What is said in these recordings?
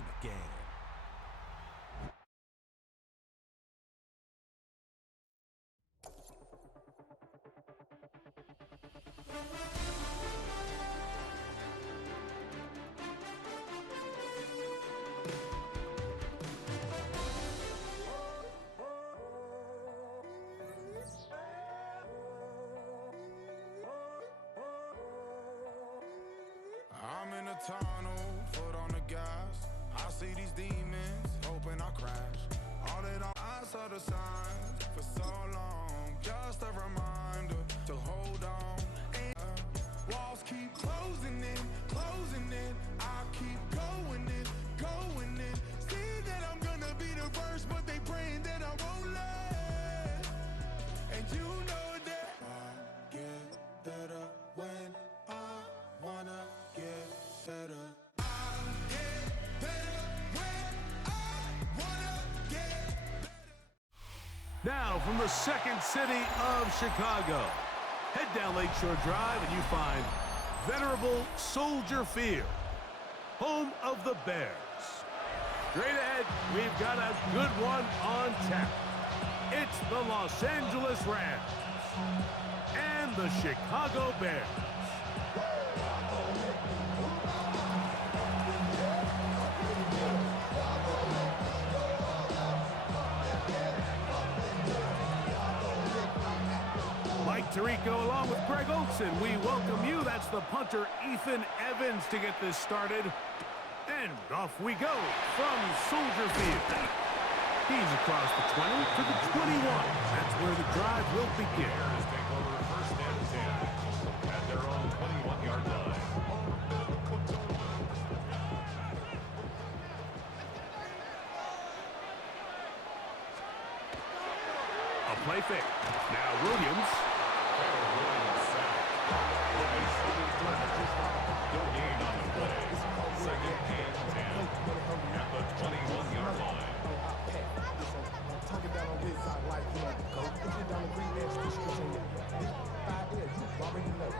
in the game. I'm in a tunnel, foot on the gas. I see these demons, hoping I crash. All that I saw the signs for so long, just a reminder to hold on. And walls keep closing in, closing in. I keep going in, going in. See that I'm gonna be the worst, but they praying that I won't let. And you know that I get better when I wanna get better. I get better when I wanna get better. Now from the second city of Chicago, head down Lakeshore Drive and you find venerable Soldier Field, home of the Bears. Straight ahead, we've got a good one on tap. It's the Los Angeles Rams and the Chicago Bears. Mike Tirico along with Greg Olson. We welcome you. That's the punter, Ethan Evans, to get this started. And off we go from Soldier Field. He's across the 20 to the 21. That's where the drive will begin. Bears take over first and 10 at their own 21-yard line. A play fake. Now Williams. No gain on the play. Second and 10 at the 21-yard line. Talking down on his side like you know, go. If you down the green edge, the streets in your 5 years, you already know.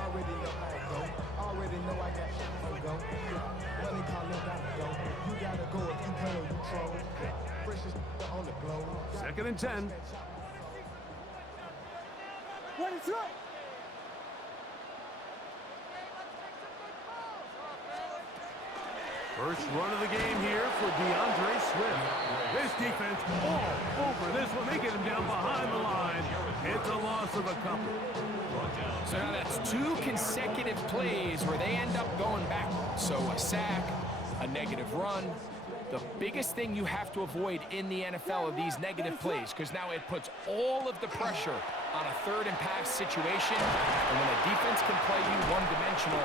Already know how it go. Already know I got shit to go. Money calling down the go. You gotta go if you play or you troll. Freshest on the globe. Second and 10. What is up? First run of the game here for DeAndre Swift. This defense all over this one. They get him down behind the line. It's a loss of a couple. So now that's 2 consecutive plays where they end up going back. So a sack, a negative run. The biggest thing you have to avoid in the NFL are these negative plays, because now it puts all of the pressure on a third and pass situation. And when a defense can play you one-dimensional,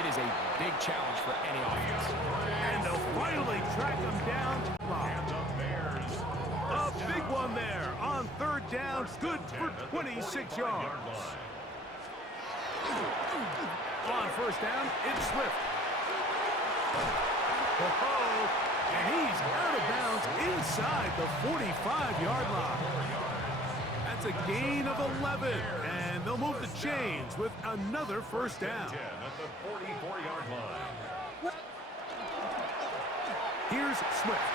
it is a big challenge for any offense. And they'll finally track him down. And the Bears. A big one there on third down. Good for 26 yards. On first down, it's Swift. Oh, and he's out of bounds inside the 45-yard line. That's a gain of 11, and they'll move the chains with another first down. 10 at the 44-yard line. Here's Swift.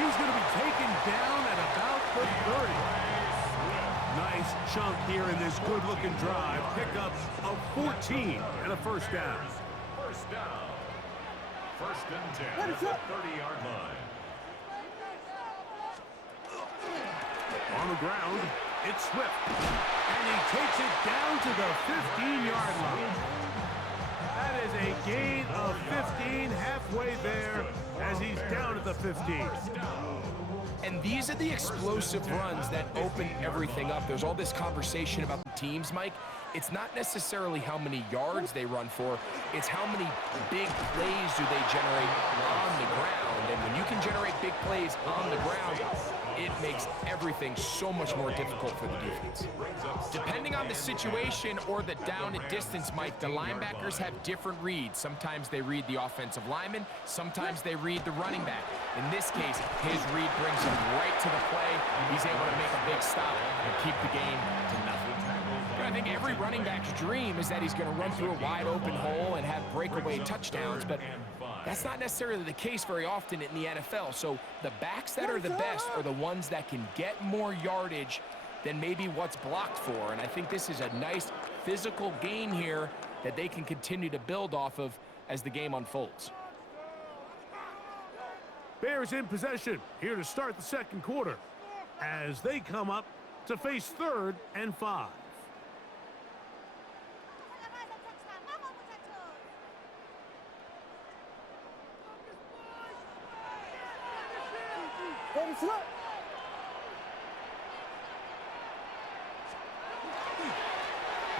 He's going to be taken down at about the 30. Nice chunk here in this good-looking drive. Pickup of 14 and a first down. First down. First and 10 at the 30-yard line. On the ground, it's Swift. And he takes it down to the 15-yard line. That is a gain of 15, halfway there as he's down at the 15. And these are the explosive runs that open everything up. There's all this conversation about the teams, Mike. It's not necessarily how many yards they run for, it's how many big plays do they generate on the ground. And when you can generate big plays on the ground, it makes everything so much more difficult for the defense. Depending on the situation or the down and distance, Mike, the linebackers have different reads. Sometimes they read the offensive lineman, sometimes they read the running back. In this case, his read brings him right to the play. He's able to make a big stop and keep the game to nothing. But I think every running back's dream is that he's going to run through a wide open hole and have breakaway touchdowns, but That's not necessarily the case very often in the NFL. So the backs that are the best are the ones that can get more yardage than maybe what's blocked for. And I think this is a nice physical gain here that they can continue to build off of as the game unfolds. Bears in possession here to start the second quarter as they come up to face 3rd and 5.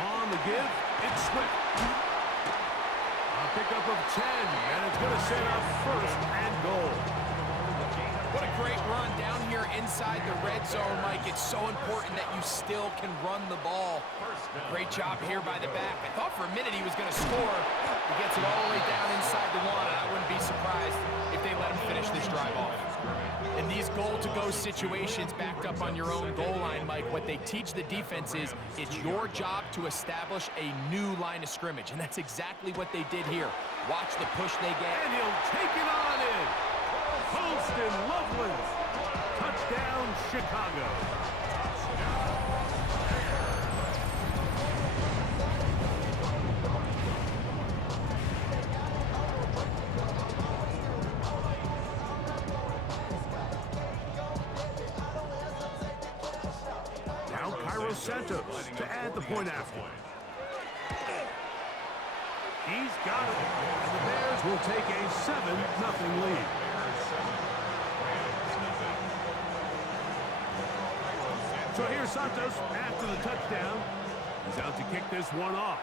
On the give, it's Swift. A pickup of 10, and it's going to set up 1st and goal. What a great run down here inside the red zone, Mike. It's so important that you still can run the ball. Great job here by the back. I thought for a minute he was going to score. He gets it all the way down inside the 1, and I wouldn't be surprised if they let him finish this drive off. In these goal-to-go situations backed up on your own goal line, Mike, what they teach the defense is it's your job to establish a new line of scrimmage, and that's exactly what they did here. Watch the push they get. And he'll take it on in. Holston Loveland. Touchdown, Chicago. Santos to add the point after. He's got it. And the Bears will take a 7-0 lead. So here's Santos after the touchdown. He's out to kick this one off.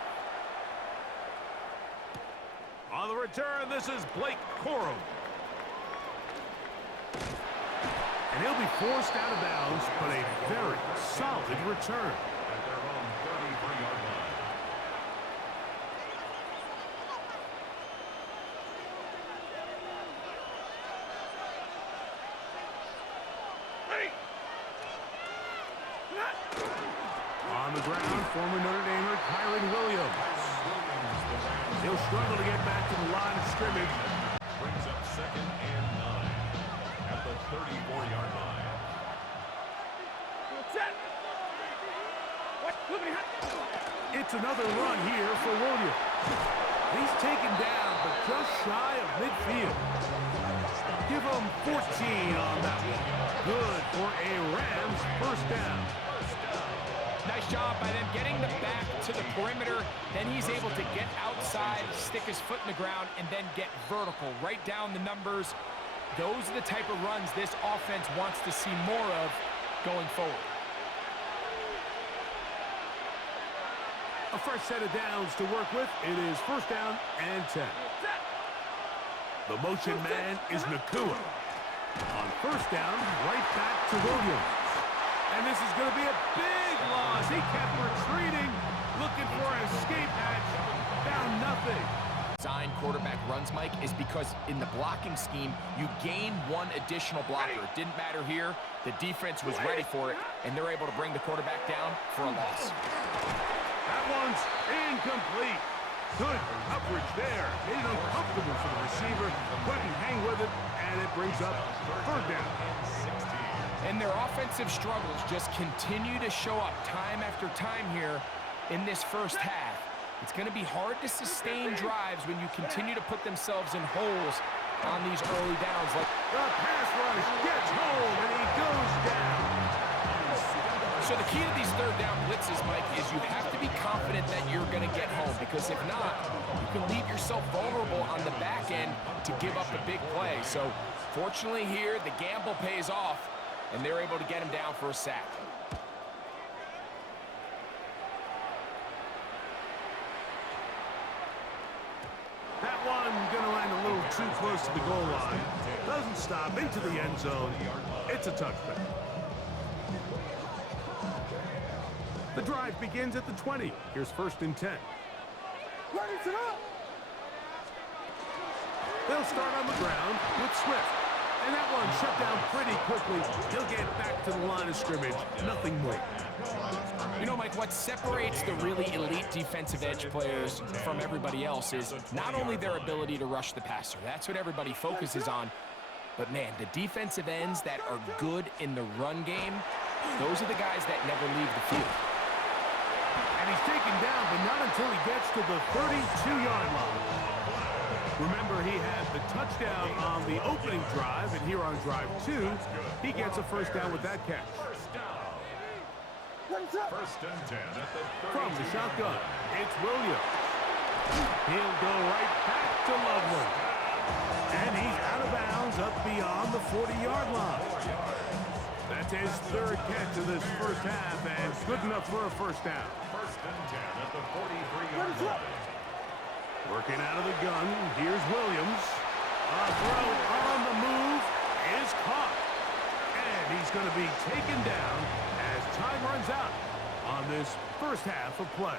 On the return, this is Blake Corum. And he'll be forced out of bounds, but a very solid return. At their own 33-yard line. On the ground, former Notre Damer Kyron Williams. He'll struggle to get back to the line of scrimmage. Brings up 2nd and 9 at the 34-yard line. It's another run here for Williams. He's taken down, but just shy of midfield. Give him 14 on that one. Good for a Rams first down. Nice job by them getting the back to the perimeter. Then he's able to get outside, stick his foot in the ground, and then get vertical. Right down the numbers. Those are the type of runs this offense wants to see more of going forward. A fresh set of downs to work with. It is first down and 10. The motion man is Nakua. On first down, right back to Williams. And this is going to be a big loss. He kept retreating, looking for an escape hatch. Found nothing. Design quarterback runs, Mike, is because in the blocking scheme, you gain one additional blocker. It didn't matter here. The defense was ready for it, and they're able to bring the quarterback down for a loss. That one's incomplete. Good coverage there. Made it uncomfortable for the receiver. Couldn't hang with it, and it brings up 3rd down. And their offensive struggles just continue to show up time after time here in this first half. It's going to be hard to sustain drives when you continue to put themselves in holes on these early downs. Like the pass rush gets home, and he goes down. So the key to these 3rd down blitzes, Mike, is you have to be confident that you're going to get home, because if not, you can leave yourself vulnerable on the back end to give up a big play. So fortunately here, the gamble pays off, and they're able to get him down for a sack. That one going to land a little too close to the goal line. Doesn't stop into the end zone. It's a touchback. The drive begins at the 20. Here's 1st and 10. They'll start on the ground with Swift. And that one shut down pretty quickly. He'll get back to the line of scrimmage. Nothing more. You know, Mike, what separates the really elite defensive edge players from everybody else is not only their ability to rush the passer. That's what everybody focuses on. But, man, the defensive ends that are good in the run game, those are the guys that never leave the field. And he's taken down, but not until he gets to the 32-yard line. Remember, he had the touchdown on the opening drive, and here on drive 2, he gets a first down with that catch. First and 10 at the 32. From the shotgun, it's Williams. He'll go right back to Loveland. And he's out of bounds up beyond the 40-yard line. That's his third catch of this first half, and good enough for a first down. First and 10 at the 43-yard line. Working out of the gun, here's Williams. A throw on the move is caught. And he's going to be taken down as time runs out on this first half of play.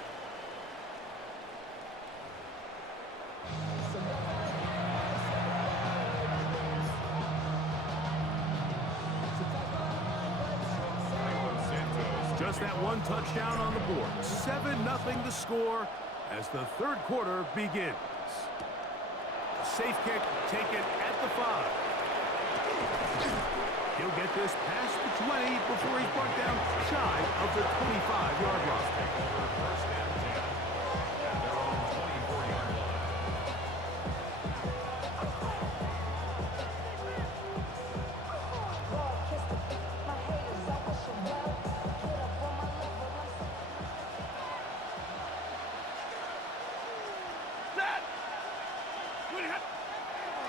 Just that one touchdown on the board. 7-0 to score as the third quarter begins. A safe kick taken at the 5. He'll get this past the 20 before he's brought down shy of the 25-yard line. First and 10 at their own 24-yard line.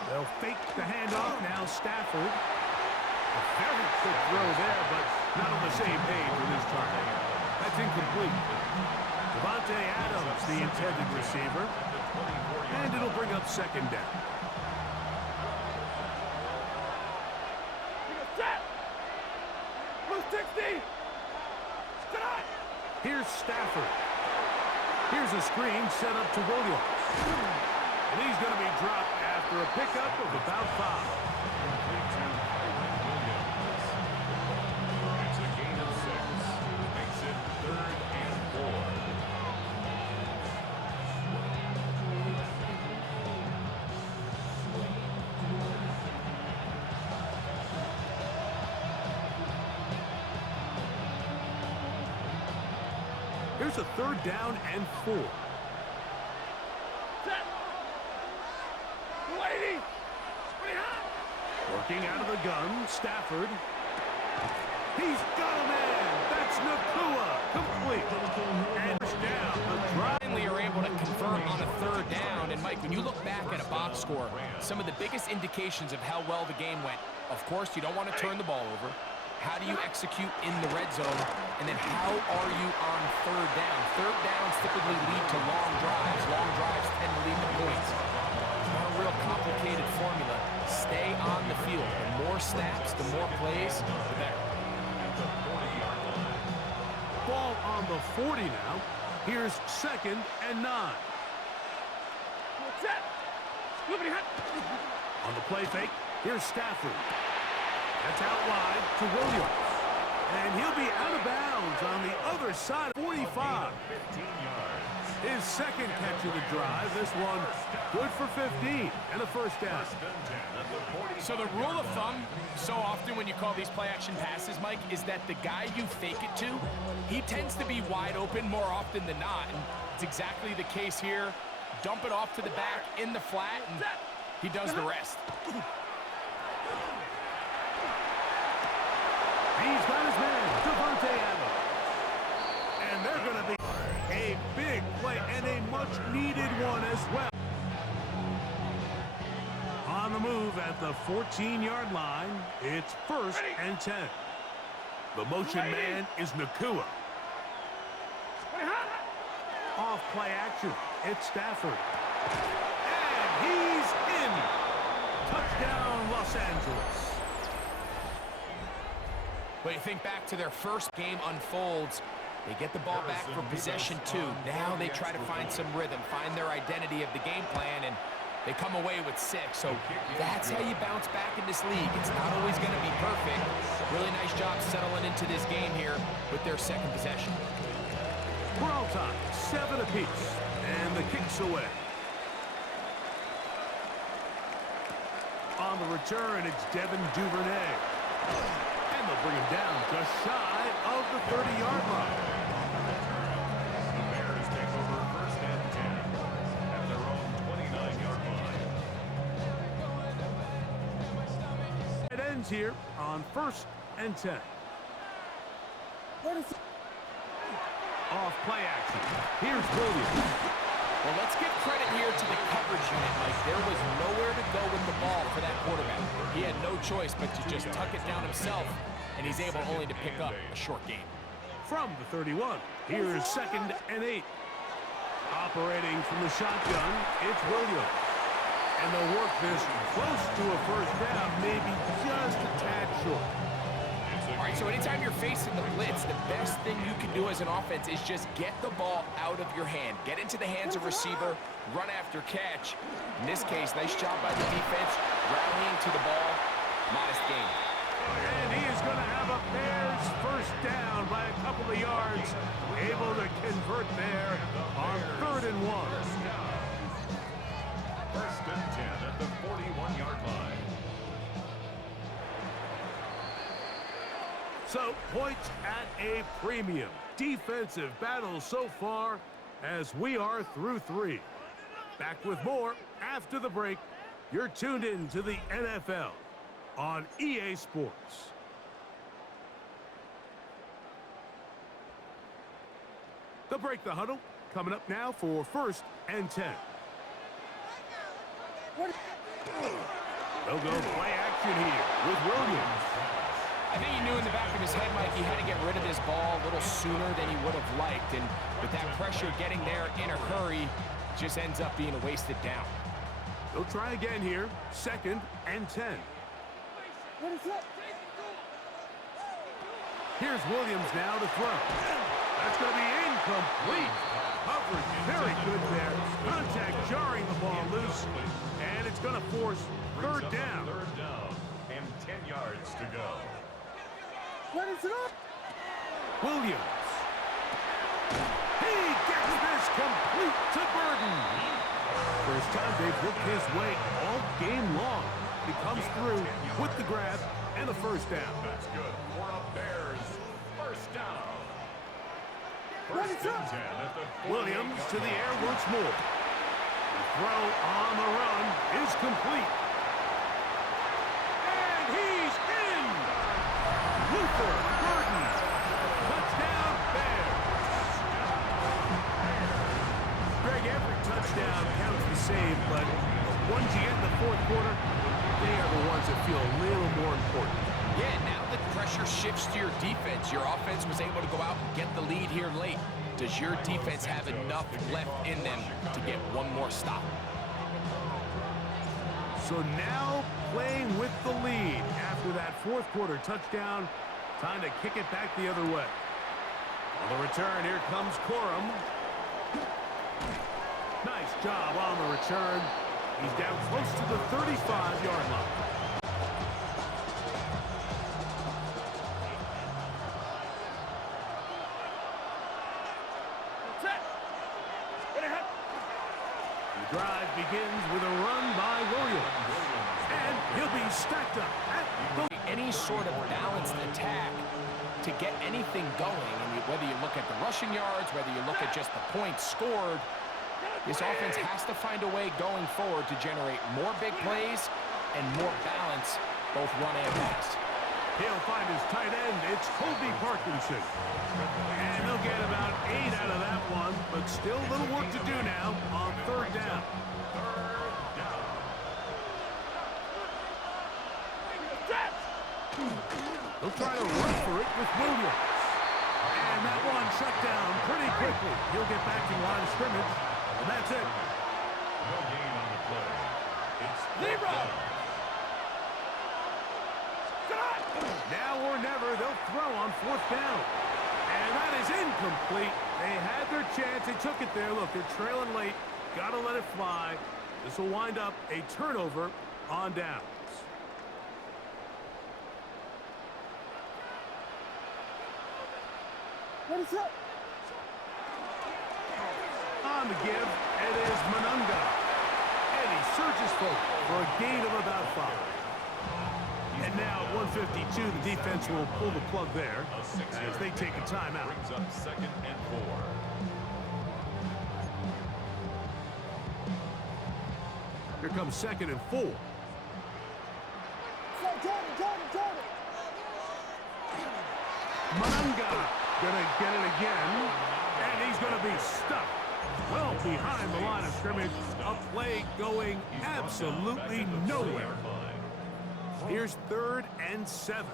They'll fake the handoff now. Stafford. A very quick throw there, but not on the same page with his target. That's incomplete. Devontae Adams, the intended receiver. And it'll bring up second down. Here's Stafford. Here's a screen set up to Williams. And he's going to be dropped after a pickup of about 5. It's a gain of 6. Makes it 3rd and 4. Here's a 3rd down and 4. Working out of the gun, Stafford. He's got a man. That's Nakua. Complete. And down. The drive. Finally are able to convert on a 3rd down. And, Mike, when you look back at a box score, some of the biggest indications of how well the game went, of course, you don't want to turn the ball over. How do you execute in the red zone? And then how are you on 3rd down? 3rd downs typically lead to long drives. Long drives tend to lead to points. It's not a real complicated formula. Stay on the field. The more snaps, the more plays, the better. Ball on the 40 now. Here's 2nd and 9. On the play fake, here's Stafford. That's out wide to Williams. And he'll be out of bounds on the other side. 45. 15 yards. His 2nd catch of the drive. This one good for 15 and a first down. First and 10 at the 40. So the rule of thumb, so often when you call these play-action passes, Mike, is that the guy you fake it to, he tends to be wide open more often than not. And it's exactly the case here. Dump it off to the back in the flat, and he does the rest. He's got his man, Devontae Adams. And they're going to be a big play and a much-needed one as well. On the move at the 14-yard line, it's 1st and 10. The motion man is Nakua. Off play action, it's Stafford. And he's in. Touchdown, Los Angeles. But you think back to their first game unfolds, they get the ball back for possession 2. Now they try to find some rhythm, find their identity of the game plan, and they come away with 6. So that's how you bounce back in this league. It's not always going to be perfect. Really nice job settling into this game here with their 2nd possession. We're all tied, 7 apiece, and the kick's away. On the return, it's Devin Duvernay. And they'll bring him down just shy of the 30-yard line. The Bears take over 1st and 10 at their own 29-yard line. It ends here on 1st and 10. Off play action. Here's Williams. Well, let's give credit here to the coverage unit, Mike. There was nowhere to go with the ball for that quarterback. He had no choice but to just tuck it down himself, and he's able only to pick up a short gain. From the 31, here's 2nd and 8. Operating from the shotgun, it's Williams. And they'll work this close to a 1st down, maybe just a tad short. All right, so anytime you're facing the blitz, the best thing you can do as an offense is just get the ball out of your hand. Get into the hands of receiver, run after catch. In this case, nice job by the defense, rallying to the ball, modest gain. And he is going to have a Bears 1st down by a couple of yards, able to convert there on 3rd and 1. 1st and 10 at the 41-yard line. So, points at a premium. Defensive battle so far as we are through 3. Back with more after the break. You're tuned in to the NFL on EA Sports. The break, the huddle, coming up now for 1st and 10. They'll go play action here with Williams. I think he knew in the back of his head, Mike, he had to get rid of this ball a little sooner than he would have liked. And with that pressure getting there in a hurry, just ends up being a wasted down. They'll try again here, 2nd and 10. Here's Williams now to throw. That's going to be incomplete. Coverage very good there. Contact jarring the ball loose. And it's going to force 3rd down. 3rd down and 10 yards to go. Williams. He gets this complete to Burden. First time they've worked his way all game long. He comes through with the grab and the 1st down. That's good for a Bears 1st down. 1st and 10 at the 48-yard Williams to the air once more. The throw on the run is complete. And he's in. Luther Burden. Touchdown Bears. Greg, every touchdown counts the same, but the ones you get in the 4th quarter, they are the ones that feel a little more important. Yeah, now the pressure shifts to your defense. Your offense was able to go out and get the lead here late. Does your defense have enough left in them to get one more stop? So now playing with the lead after that 4th quarter touchdown. Time to kick it back the other way. On the return, here comes Corum. Nice job on the return. He's down close to the 35-yard line. The drive begins with a run by Williams. And he'll be stacked up at the... Any sort of balanced attack to get anything going, and whether you look at the rushing yards, whether you look at just the points scored, this offense has to find a way going forward to generate more big plays and more balance, both run and pass. He'll find his tight end. It's Colby Parkinson. And they'll get about 8 out of that one, but still a little work to do now on 3rd down. They'll try to run for it with Williams. And that one shut down pretty quickly. He'll get back in line of scrimmage, and that's it. No gain on the play. It's Zero. Now or never, they'll throw on 4th down. And that is incomplete. They had their chance. They took it there. Look, they're trailing late. Got to let it fly. This will wind up a turnover on downs. On the give, it is Manunga. And he surges forward for a gain of about 5. And now at 152, the defense will pull the plug there as they take a timeout. Brings up 2nd and 4. Here comes 2nd and 4. Jordan. Manunga gonna get it again, and he's gonna be stuck well behind the line of scrimmage. A play going absolutely nowhere. Here's 3rd and 7.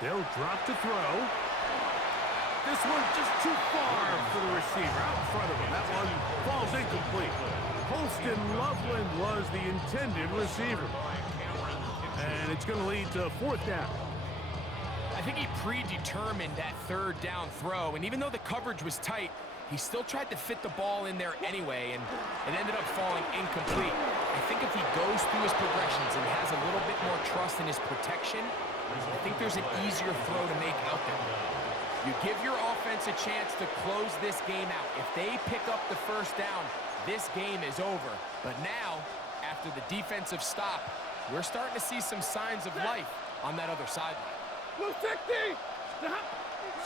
They'll drop to throw. This one just too far for the receiver out in front of him. That one falls incomplete. Holston Loveland was the intended receiver. And it's going to lead to 4th down. I think he predetermined that 3rd down throw, and even though the coverage was tight, he still tried to fit the ball in there anyway, and it ended up falling incomplete. I think if he goes through his progressions and has a little bit more trust in his protection, I think there's an easier throw to make out there. You give your offense a chance to close this game out. If they pick up the 1st down, this game is over. But now, after the defensive stop, we're starting to see some signs of life on that other sideline.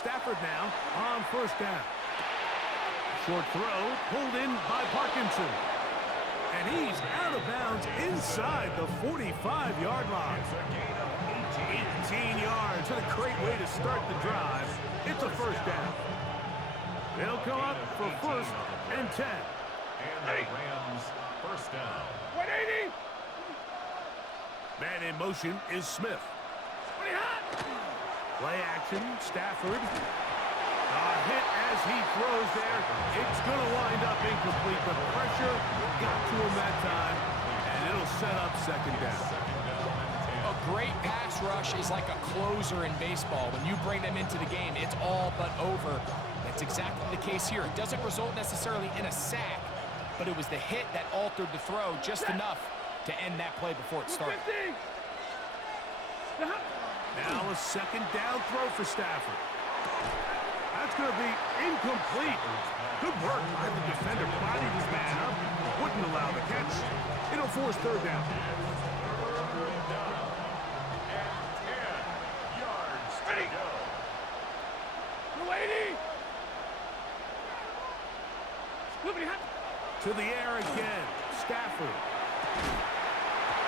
Stafford now on 1st down. Short throw, pulled in by Parkinson. And he's out of bounds inside the 45-yard line. 18 yards. What a great way to start the drive. It's a 1st down. They'll come up for 1st and 10. And the Rams 1st down. 180. Man in motion is Smith. Play action, Stafford. A hit as he throws there. It's going to wind up incomplete. The pressure got to him that time, and it'll set up 2nd down. A great pass rush is like a closer in baseball. When you bring them into the game, it's all but over. That's exactly the case here. It doesn't result necessarily in a sack, but it was the hit that altered the throw just enough to end that play before it started. Now a 2nd down throw for Stafford. That's going to be incomplete. Good work by the defender. Bodied his man up. Wouldn't allow the catch. It'll force 3rd down. 10 yards to go. To the air again. Stafford.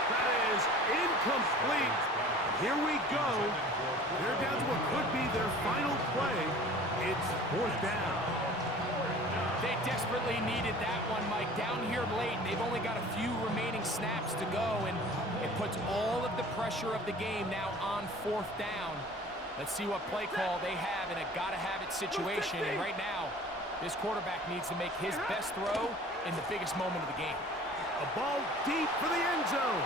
That is incomplete. Here we go. They're down to what could be their final play. It's 4th down. They desperately needed that one, Mike. Down here late, and they've only got a few remaining snaps to go, and it puts all of the pressure of the game now on 4th down. Let's see what play call they have in a gotta-have-it situation. And right now, this quarterback needs to make his best throw in the biggest moment of the game. A ball deep for the end zone.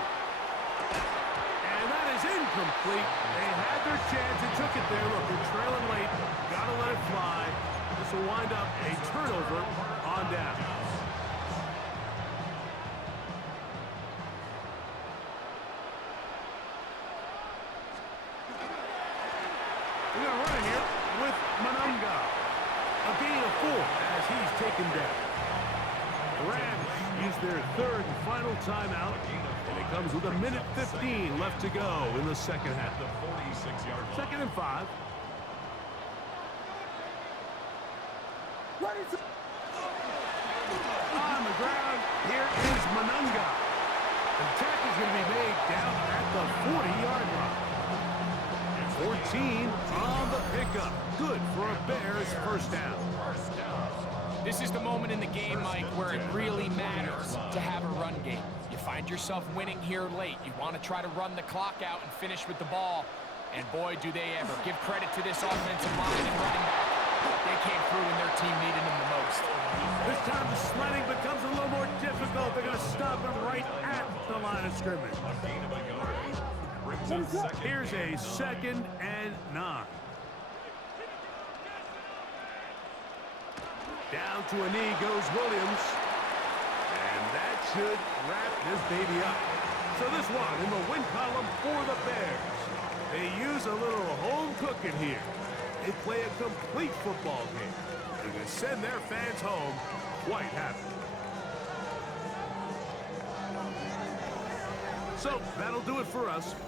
And that is incomplete. They had their chance and took it there. Look, they're trailing late. Gotta let it fly. This will wind up a turnover on down. We're going to run it here with Manunga. A gain of 4 as he's taken down. The Rams use their 3rd and final timeout, and it comes with 1:15 left to go in the 2nd half. The 46-yard line. 2nd and 5. On the ground, here is Manunga. The tackle is going to be made down at the 40-yard line. 14 on the pickup. Good for a Bears 1st down. This is the moment in the game, Mike, where it really matters to have a run game. You find yourself winning here late. You want to try to run the clock out and finish with the ball. And boy, do they ever. Give credit to this offensive line and running back. They came through when their team needed them the most. This time the sledding becomes a little more difficult. They're going to stop him right at the line of scrimmage. A gain of a yard. Brings up 2nd. Here's a 2nd and 9. Down to a knee goes Williams. And that should wrap this baby up. So this one in the win column for the Bears. They use a little home cooking here. they play a complete football game. They're going to send their fans home quite happy. So that'll do it for us.